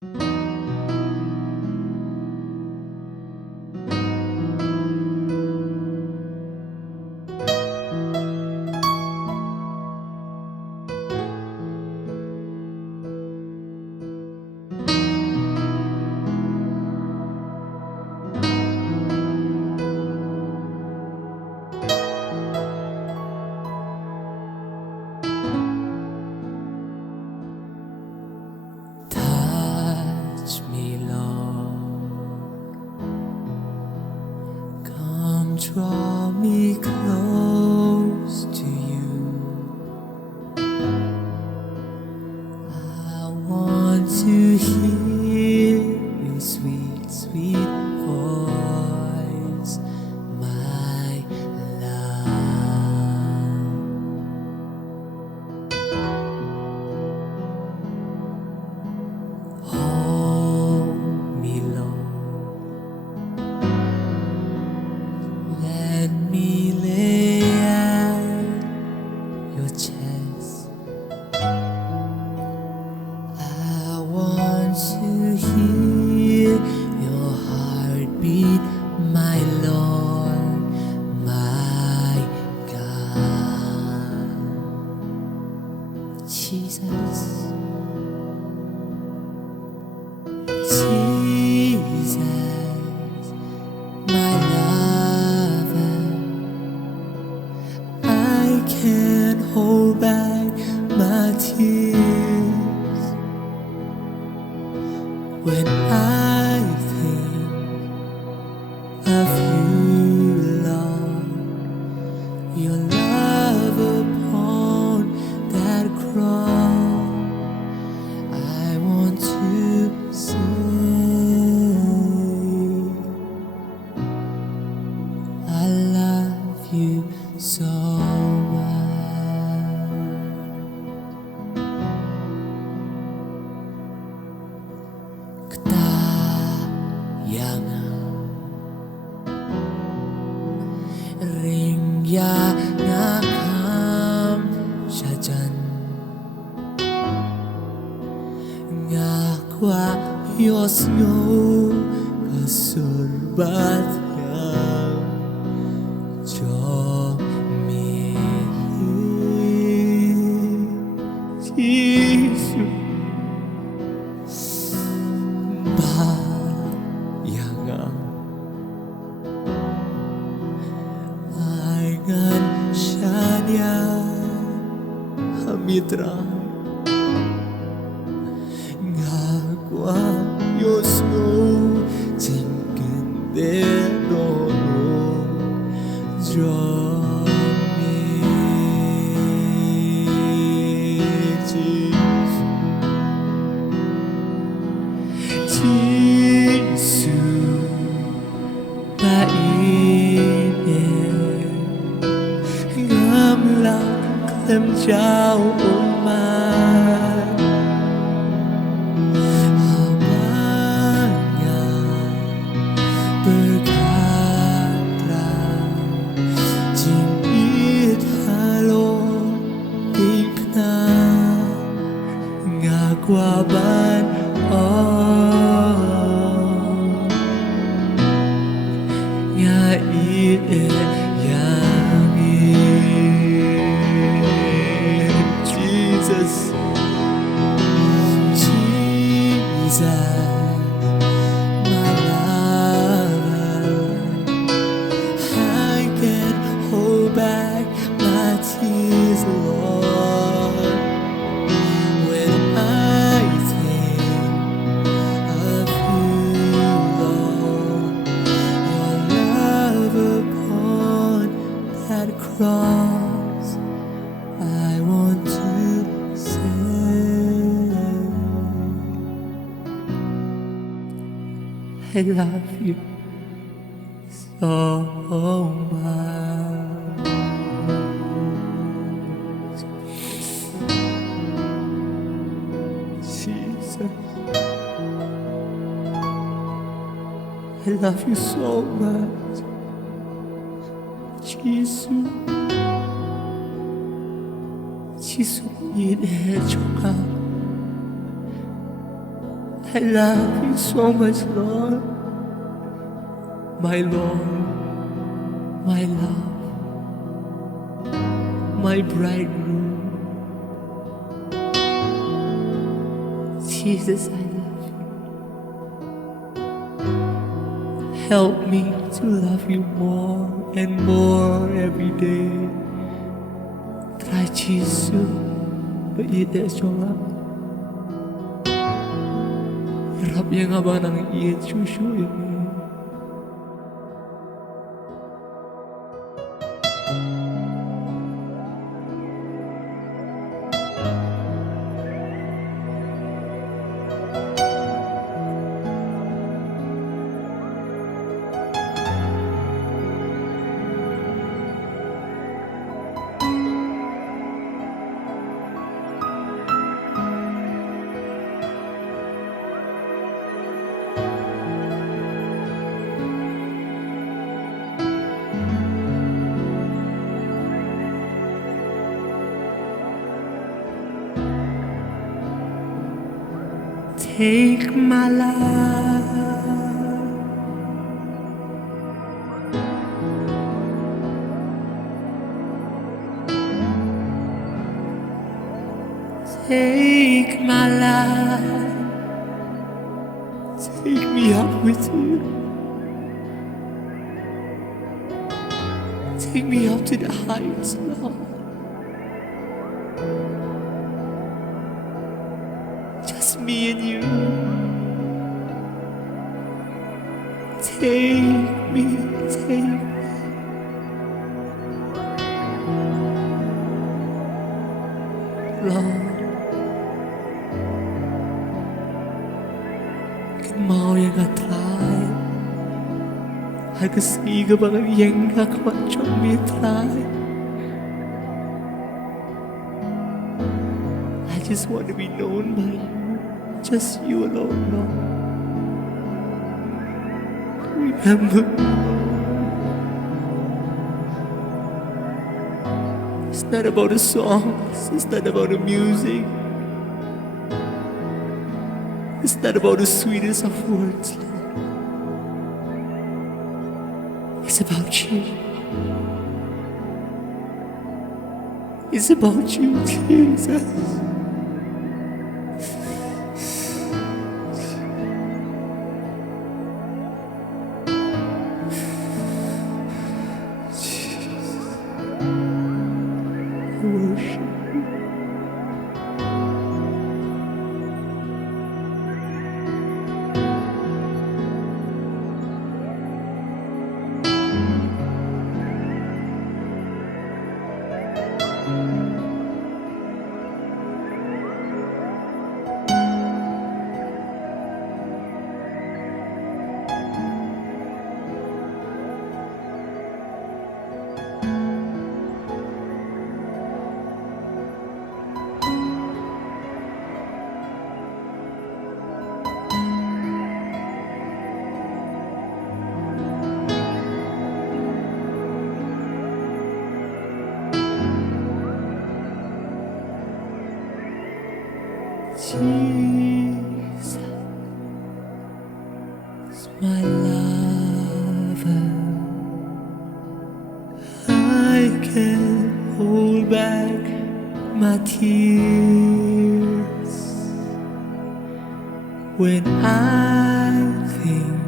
Touch me, Lord. Come draw me close to you. I want to hear your sweet, sweet voice, my love. Hold me, Lord. Let me lay at your chest. I want to hear your heartbeat, my Lord, my God. Jesus, Jesus, my lover. I can't hold back my tears when I think of you, Lord, your love upon that cross. I want to say, I love you so much. Ringyangakam siya ngakwa Diyos nyo kasurbat yang Jomi Jesus bayangam Aingan siya hamitra ngakwa Diyos mo tingkindero Jomi Jesus Jesus Baibel Ngamlak lem jauh umat Abangnya berkata Jingit halo ikna Ngakwaban Jesus, Jesus, my lover. I can't hold back my tears, Lord, when I think of you, Lord, your love upon that cross. I want to say, I love you so much. Jesus, I love you so much. Jesus. 지수 일에 조각 I I love you so much, Lord. My Lord, my love, my bridegroom. Jesus, I love you. Help me to love you more and more every day. ใครที่สุดก็อีเดชงรับรับยังabang nang iya cucu ini. Take my life, take my life, take me up with you, take me up to the heights, Lord. Just me and you. Take me, take me. Lord, kan mau yang atrai, harga siga banget yang gak macam mitrai. I just want to be known by you. Just you alone, Lord. Remember, it's not about the songs, it's not about the music, it's not about the sweetest of words, Lord. It's about you. It's about you, Jesus. Worship you. Jesus, my lover, I can't hold back my tears when I think